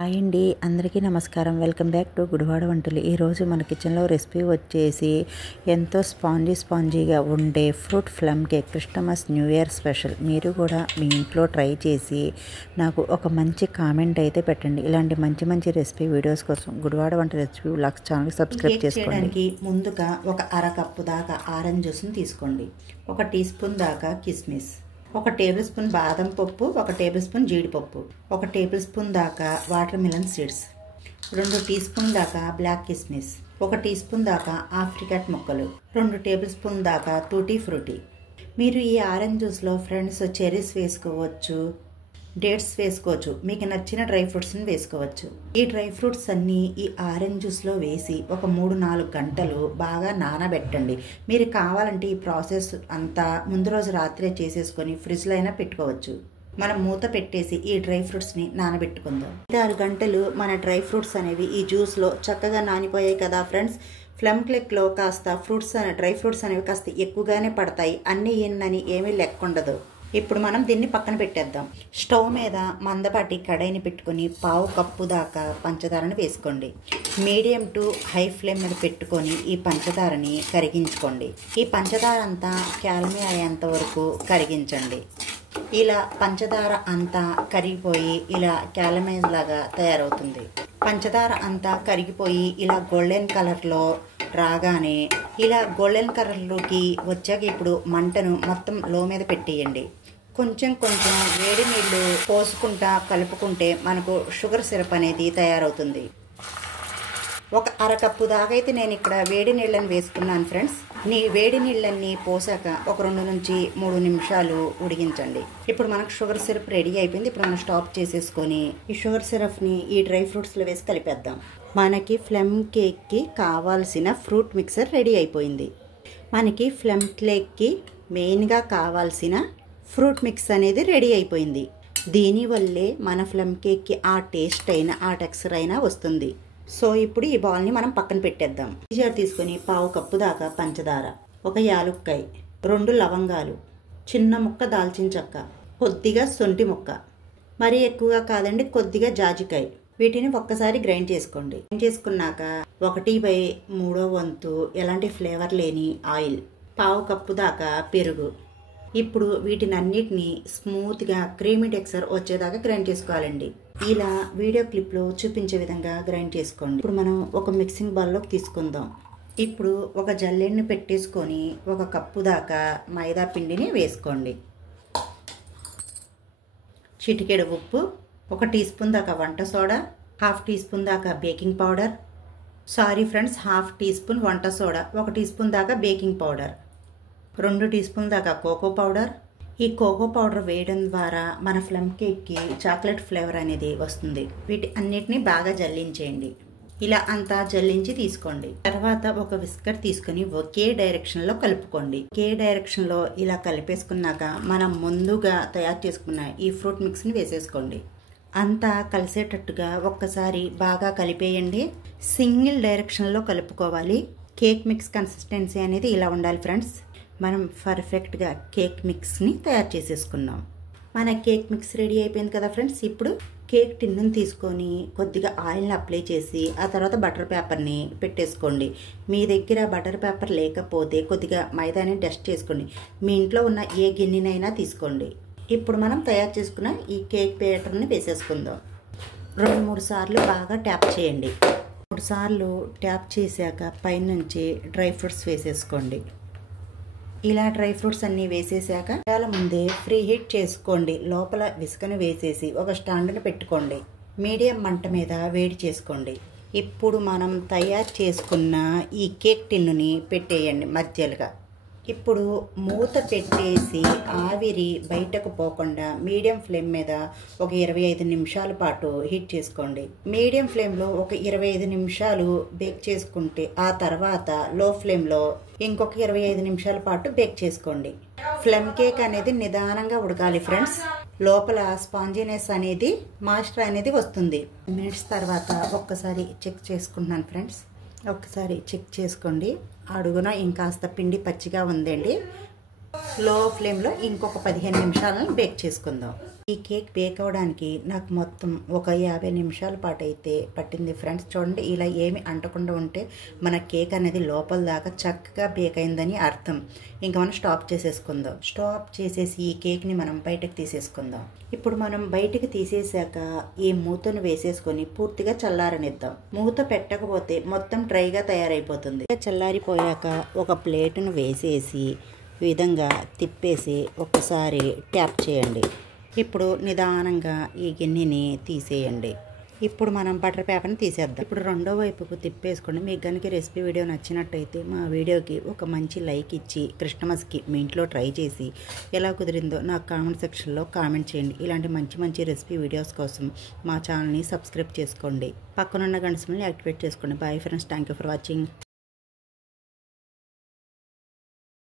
Hi అండి, అందరికీ నమస్కారం. వెల్కమ్ బ్యాక్ టు గుడివాడ వంటలు. ఈరోజు మన కిచెన్లో రెసిపీ వచ్చేసి ఎంతో స్పాంజీగా ఉండే fruit plum cake. Christmas new year special. మీరు కూడా మీ ఇంట్లో ట్రై చేసి నాకు ఒక మంచి కామెంట్ అయితే పెట్టండి. ఇలాంటి మంచి రెసిపీ వీడియోస్ కోసం గుడివాడ వంట రెసిపీ వ్లాగ్స్ ఛానల్ సబ్స్క్రైబ్ చేసుకోండి. ముందుగా ఒక అరకప్పు దాకా ఆరెంజ్ జ్యూస్ని తీసుకోండి. 1 టీ స్పూన్ దాకా కిస్మిస్, 1 టేబుల్ స్పూన్ బాదం పప్పు, 1 టేబుల్ స్పూన్ జీడిపప్పు, 1 టేబుల్ స్పూన్ దాకా watermelon seeds, 2 teaspoon దాకా బ్లాక్ కిస్మిస్, 1 టీ స్పూన్ దాకా ఆఫ్రికాట్ ముక్కలు, 2 టేబుల్ స్పూన్ దాకా టూటీ ఫ్రూటీ. మీరు ఈ ఆరెంజ్ జ్యూస్లో ఫ్రెండ్స్ చెర్రీస్ వేసుకోవచ్చు, డేట్స్ వేసుకోవచ్చు, మీకు నచ్చిన డ్రై ఫ్రూట్స్ని వేసుకోవచ్చు. ఈ డ్రై ఫ్రూట్స్ అన్నీ ఈ ఆరెంజ్ జ్యూస్లో వేసి ఒక 3-4 గంటలు బాగా నానబెట్టండి. మీరు కావాలంటే ఈ ప్రాసెస్ అంతా ముందు రోజు రాత్రే చేసేసుకొని ఫ్రిడ్జ్లో అయినా పెట్టుకోవచ్చు. మనం మూత పెట్టేసి ఈ డ్రై ఫ్రూట్స్ని నానబెట్టుకుందాం. 6 గంటలు మన డ్రై ఫ్రూట్స్ అనేవి ఈ జ్యూస్లో చక్కగా నానిపోయాయి కదా ఫ్రెండ్స్. ప్లమ్ కేక్లో కాస్త డ్రై ఫ్రూట్స్ అనేవి కాస్త ఎక్కువగానే పడతాయి. అన్నీ ఏమీ లెక్క ఉండదు. ఇప్పుడు మనం దీన్ని పక్కన పెట్టేద్దాం. స్టవ్ మీద మందపాటి కడాయిని పెట్టుకొని 1/2 కప్పు దాకా పంచదారని వేసుకోండి. మీడియం టు హై ఫ్లేమ్ మీద పెట్టుకొని ఈ పంచదారని కరిగించుకోండి. ఈ పంచదార అంతా క్యాలమీ అయ్యేంత వరకు కరిగించండి. ఇలా పంచదార అంతా కరిగిపోయి ఇలా క్యాలమైజ్ లాగా తయారవుతుంది. పంచదార అంతా కరిగిపోయి ఇలా గోల్డెన్ కలర్లో రాగానే ఇలా గోల్డెన్ కలర్లోకి వచ్చాక ఇప్పుడు మంటను మొత్తం లో మీద పెట్టేయండి. కొంచెం వేడి నీళ్లు పోసుకుంటా కలుపుకుంటే మనకు షుగర్ సిరప్ అనేది తయారవుతుంది. ఒక అరకప్పు దాకా అయితే నేను ఇక్కడ వేడి నీళ్ళని వేసుకున్నాను ఫ్రెండ్స్. వేడి నీళ్ళన్నీ పోసాక ఒక 2 నుంచి 3 నిమిషాలు ఉడికించండి. ఇప్పుడు మనకు షుగర్ సిరప్ రెడీ అయిపోయింది. ఇప్పుడు మనం స్టాప్ చేసేసుకొని ఈ షుగర్ సిరప్ని ఈ డ్రై ఫ్రూట్స్లో వేసి కలిపేద్దాం. మనకి ప్లమ్ కేక్కి కావాల్సిన ఫ్రూట్ మిక్సర్ రెడీ అయిపోయింది. మనకి ప్లమ్ కేక్కి మెయిన్గా కావాల్సిన ఫ్రూట్ మిక్స్ అనేది రెడీ అయిపోయింది. దీనివల్లే మన ప్లమ్ కేక్కి ఆ టేస్ట్ అయినా ఆ టెక్స్చర్ అయినా వస్తుంది. సో ఇప్పుడు ఈ బౌల్ని మనం పక్కన పెట్టేద్దాం. జార్ తీసుకొని 1/2 కప్పు దాకా పంచదార, 1 యాలుక్కాయ, 2 లవంగాలు, చిన్న ముక్క దాల్చిన చెక్క, కొద్దిగా శొంఠి ముక్క, మరీ ఎక్కువగా కాదండి, కొద్దిగా జాజికాయ. వీటిని ఒక్కసారి గ్రైండ్ చేసుకోండి. గ్రైండ్ చేసుకున్నాక 1/3 వంతు ఎలాంటి ఫ్లేవర్ లేని ఆయిల్, 1/2 కప్పు దాకా పెరుగు. ఇప్పుడు వీటినన్నిటిని స్మూత్గా క్రీమీ టెక్స్చర్ వచ్చేదాకా గ్రైండ్ చేసుకోవాలండి. ఇలా వీడియో క్లిప్లో చూపించే విధంగా గ్రైండ్ చేసుకోండి. ఇప్పుడు మనం ఒక మిక్సింగ్ బౌల్లోకి తీసుకుందాం. ఇప్పుడు ఒక జల్లెడని పెట్టేసుకొని 1 కప్పు దాకా మైదా పిండిని వేసుకోండి. చిటికెడు ఉప్పు, 1 టీ స్పూన్ దాకా వంట సోడా, 1/2 టీ స్పూన్ దాకా baking powder, sorry friends 1/2 teaspoon వంట సోడా, 1 టీ స్పూన్ దాకా బేకింగ్ పౌడర్, 2 టీ స్పూన్ దాకా కోకో పౌడర్. ఈ కోకో పౌడర్ వేయడం ద్వారా మన ప్లమ్ కేక్కి చాక్లెట్ ఫ్లేవర్ అనేది వస్తుంది. వీటి అన్నిటిని బాగా జల్లించేయండి. ఇలా అంతా జల్లించి తీసుకోండి. తర్వాత ఒక విస్కర్ తీసుకుని ఒకే డైరెక్షన్లో కలుపుకోండి. ఒకే డైరెక్షన్లో ఇలా కలిపేసుకున్నాక మనం ముందుగా తయారు చేసుకున్న ఈ ఫ్రూట్ మిక్స్ని వేసేసుకోండి. అంతా కలిసేటట్టుగా ఒక్కసారి బాగా కలిపేయండి. సింగిల్ డైరెక్షన్లో కలుపుకోవాలి. కేక్ మిక్స్ కన్సిస్టెన్సీ అనేది ఇలా ఉండాలి ఫ్రెండ్స్. మనం పర్ఫెక్ట్గా కేక్ మిక్స్ని తయారు చేసేసుకున్నాం. మన కేక్ మిక్స్ రెడీ అయిపోయింది కదా ఫ్రెండ్స్. ఇప్పుడు కేక్ టిన్నుని తీసుకొని కొద్దిగా ఆయిల్ని అప్లై చేసి ఆ తర్వాత బటర్ పేపర్ని పెట్టేసుకోండి. మీ దగ్గర బటర్ పేపర్ లేకపోతే కొద్దిగా మైదాని డస్ట్ చేసుకోండి. మీ ఇంట్లో ఉన్న ఏ గిన్నెనైనా తీసుకోండి. ఇప్పుడు మనం తయారు చేసుకున్న ఈ కేక్ బ్యాటర్ని వేసేసుకుందాం. 2-3 సార్లు బాగా ట్యాప్ చేయండి. 3 సార్లు ట్యాప్ చేశాక పైనుంచి డ్రై ఫ్రూట్స్ వేసేసుకోండి. ఇలా డ్రై ఫ్రూట్స్ అన్నీ వేసేసాక చాలా ముందే ప్రీ హీట్ చేసుకోండి. లోపల విసుకను వేసేసి ఒక స్టాండ్ని పెట్టుకోండి. మీడియం మంట మీద వేడి చేసుకోండి. ఇప్పుడు మనం తయారు చేసుకున్న ఈ కేక్ టిన్నుని పెట్టేయండి మధ్యలుగా. ఇప్పుడు మూత పెట్టేసి ఆవిరి బయటకు పోకుండా మీడియం ఫ్లేమ్ మీద ఒక 25 నిమిషాల పాటు హీట్ చేసుకోండి. మీడియం ఫ్లేమ్లో ఒక 25 నిమిషాలు బేక్ చేసుకుంటే ఆ తర్వాత లో ఫ్లేమ్లో ఇంకొక 25 నిమిషాల పాటు బేక్ చేసుకోండి. ప్లమ్ కేక్ అనేది నిదానంగా ఉడకాలి ఫ్రెండ్స్. లోపల స్పాంజినెస్ అనేది మాయిశ్చర్ అనేది వస్తుంది. మినిట్స్ తర్వాత ఒక్కసారి చెక్ చేసుకుంటున్నాను ఫ్రెండ్స్. ఒక్కసారి చెక్ చేసుకోండి. అడుగున ఇంకాస్త పిండి పచ్చిగా ఉందండి. లో ఫ్లేమ్లో ఇంకొక 15 నిమిషాలను బేక్ చేసుకుందాం. ఈ కేక్ బేక్ అవ్వడానికి నాకు మొత్తం ఒక 50 నిమిషాల పాటు అయితే పట్టింది ఫ్రెండ్స్. చూడండి, ఇలా ఏమి అంటకుండా ఉంటే మన కేక్ అనేది లోపల దాకా చక్కగా బేక్ అయిందని అర్థం. ఇంకా మనం స్టాప్ చేసేసుకుందాం. స్టాప్ చేసేసి ఈ కేక్ని మనం బయటకు తీసేసుకుందాం. ఇప్పుడు మనం బయటకు తీసేసాక ఈ మూతను వేసేసుకొని పూర్తిగా చల్లారనిద్దాం. మూత పెట్టకపోతే మొత్తం డ్రైగా తయారైపోతుంది. చల్లారిపోయాక ఒక ప్లేటును వేసేసి ఈ విధంగా తిప్పేసి ఒకసారి ట్యాప్ చేయండి. ఇప్పుడు నిదానంగా ఈ గిన్నెని తీసేయండి. ఇప్పుడు మనం బటర్ పేపర్ని తీసేద్దాం. ఇప్పుడు రెండో వైపుకు తిప్పేసుకోండి. మీకు కనుక రెసిపీ వీడియో నచ్చినట్టయితే మా వీడియోకి ఒక మంచి లైక్ ఇచ్చి క్రిస్టమస్కి మీ ఇంట్లో ట్రై చేసి ఎలా కుదిరిందో నాకు కామెంట్ సెక్షన్లో కామెంట్ చేయండి. ఇలాంటి మంచి మంచి రెసిపీ వీడియోస్ కోసం మా ఛానల్ని సబ్స్క్రైబ్ చేసుకోండి. పక్కనున్న గంట సింబల్ని యాక్టివేట్ చేసుకోండి. Bye friends, thank you for watching.